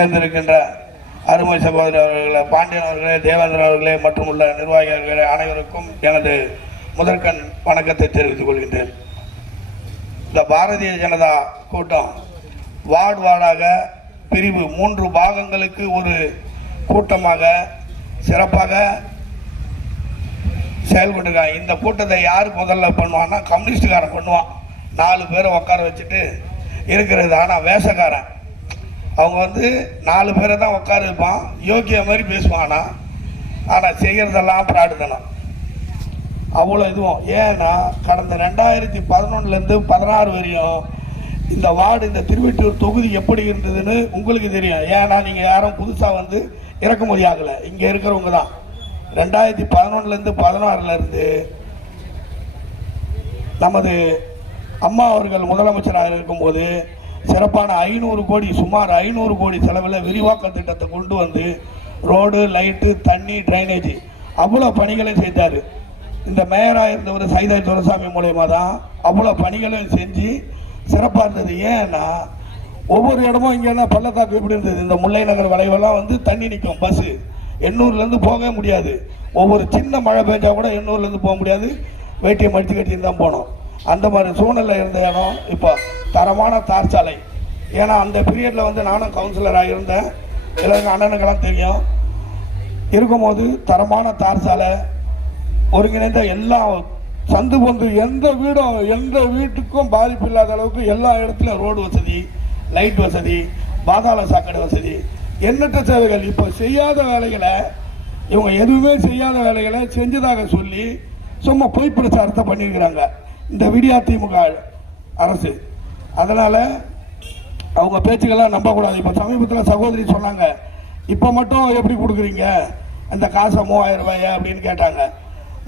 சேர்ந்திருக்கின்ற அருமை சகோதரர் அவர்களே, பாண்டியன் அவர்களே, தேவேந்திரன் அவர்களே மற்றும் உள்ள நிர்வாகிகளே அனைவருக்கும் எனது முதற்கண் வணக்கத்தை தெரிவித்துக் கொள்கின்றேன். இந்த பாரதிய ஜனதா கூட்டம் வார்டு வார்டாக பிரிவு 3 பாகங்களுக்கு ஒரு கூட்டமாக சிறப்பாக செயல்பட்டுருக்காங்க. இந்த கூட்டத்தை யார் முதல்ல பண்ணுவான்னா கம்யூனிஸ்டுக்காரன் பண்ணுவான். 4 பேரை உட்கார வச்சுட்டு இருக்கிறது. ஆனால் வேஷக்காரன் அவங்க 4 பேரை தான் உட்கார வைப்பான், யோக்கிய மாதிரி பேசுவானா, ஆனால் செய்கிறதெல்லாம் பிராடுதனம். அவ்வளோ இதுவும் ஏன்னா கடந்த 2011லேருந்து 16 வரையும் இந்த வார்டு, இந்த திருவெட்டூர் தொகுதி எப்படி இருந்ததுன்னு உங்களுக்கு தெரியும். ஏன்னா நீங்கள் யாரும் புதுசாக இறக்குமதி ஆகலை, இங்கே இருக்கிறவங்க தான். 2011லேருந்து 16லேருந்து நமது அம்மா அவர்கள் முதலமைச்சராக இருக்கும்போது சிறப்பான 500 கோடி, சுமார் 500 கோடி செலவில் விரிவாக்க திட்டத்தை கொண்டு வந்து ரோடு, லைட்டு, தண்ணி, ட்ரைனேஜ் அவ்வளோ பணிகளை செய்தார். இந்த மேயராக இருந்தவர் சைதை துரைசாமி மூலயமா தான் அவ்வளோ பணிகளையும் செஞ்சு சிறப்பாக இருந்தது. ஏன்னா ஒவ்வொரு இடமும் இங்கே பள்ளத்தாக்கு எப்படி இருந்தது, இந்த முல்லை நகர் வளைவெல்லாம் தண்ணி நிற்கும், பஸ்ஸு எண்ணூர்லேருந்து போக முடியாது. ஒவ்வொரு சின்ன மழை பெஞ்சா கூட எண்ணூர்லேருந்து போக முடியாது, வேட்டியை மடித்து கட்டின்னு தான் போனோம். அந்த மாதிரி சூழ்நிலை இருந்த இடம் இப்போ தரமான தார் சாலை. ஏன்னா அந்த பீரியடில் நானும் கவுன்சிலராக இருந்தேன், எல்லாருக்கும் அண்ணனுக்கெல்லாம் தெரியும். இருக்கும்போது தரமான தார் சாலை, ஒருங்கிணைந்த எல்லா சந்து பொந்து எந்த வீடும் எந்த வீட்டுக்கும் பாதிப்பு இல்லாத அளவுக்கு எல்லா இடத்துலையும் ரோடு வசதி, லைட் வசதி, பாதாள சாக்கடை வசதி, எண்ணற்ற சேவைகள். இப்போ செய்யாத வேலைகளை இவங்க எதுவுமே செய்யாத வேலைகளை செஞ்சதாக சொல்லி சும்மா பொய் பிரச்சாரத்தை பண்ணியிருக்கிறாங்க இந்த விடியா திமுக அரசு. அதனால் அவங்க பேச்சுக்கெல்லாம் நம்பக்கூடாது. இப்போ சமீபத்தில் சகோதரி சொன்னாங்க, இப்போ மட்டும் எப்படி கொடுக்குறீங்க அந்த காசை 3000 ரூபாய் அப்படின்னு கேட்டாங்க.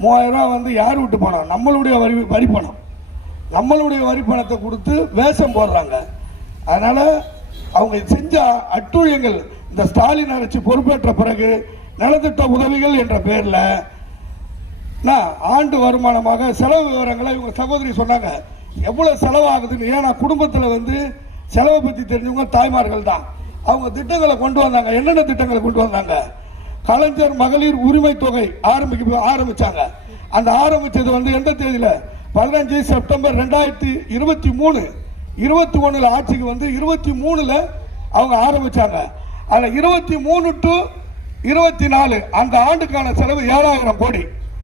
3000 ரூபா யார் விட்டு போனோம்? நம்மளுடைய வரி பணம். நம்மளுடைய வரி பணத்தை கொடுத்து வேஷம் போடுறாங்க. அதனால் அவங்க செஞ்ச அட்டூழியங்கள் இந்த ஸ்டாலின் அரசு பொறுப்பேற்ற பிறகு நலத்திட்ட உதவிகள் என்ற பேரில் ஆண்டு வருமானமாக செலவு விவரங்களை இவங்க சகோதரி சொன்னாங்க, எவ்வளோ செலவாகுதுன்னு. ஏன்னா குடும்பத்தில் செலவை பற்றி தெரிஞ்சவங்க தாய்மார்கள் தான். அவங்க திட்டங்களை கொண்டு வந்தாங்க. என்னென்ன திட்டங்களை கொண்டு வந்தாங்க? கலைஞர் மகளிர் உரிமை தொகை ஆரம்பிச்சாங்க. அந்த ஆரம்பிச்சது எந்த தேதியில்? 15 செப்டம்பர் 2023. 21 ஆட்சிக்கு 23 அவங்க ஆரம்பிச்சாங்க. அதில் 23 to 24 அந்த ஆண்டுக்கான செலவு 7000 கோடி.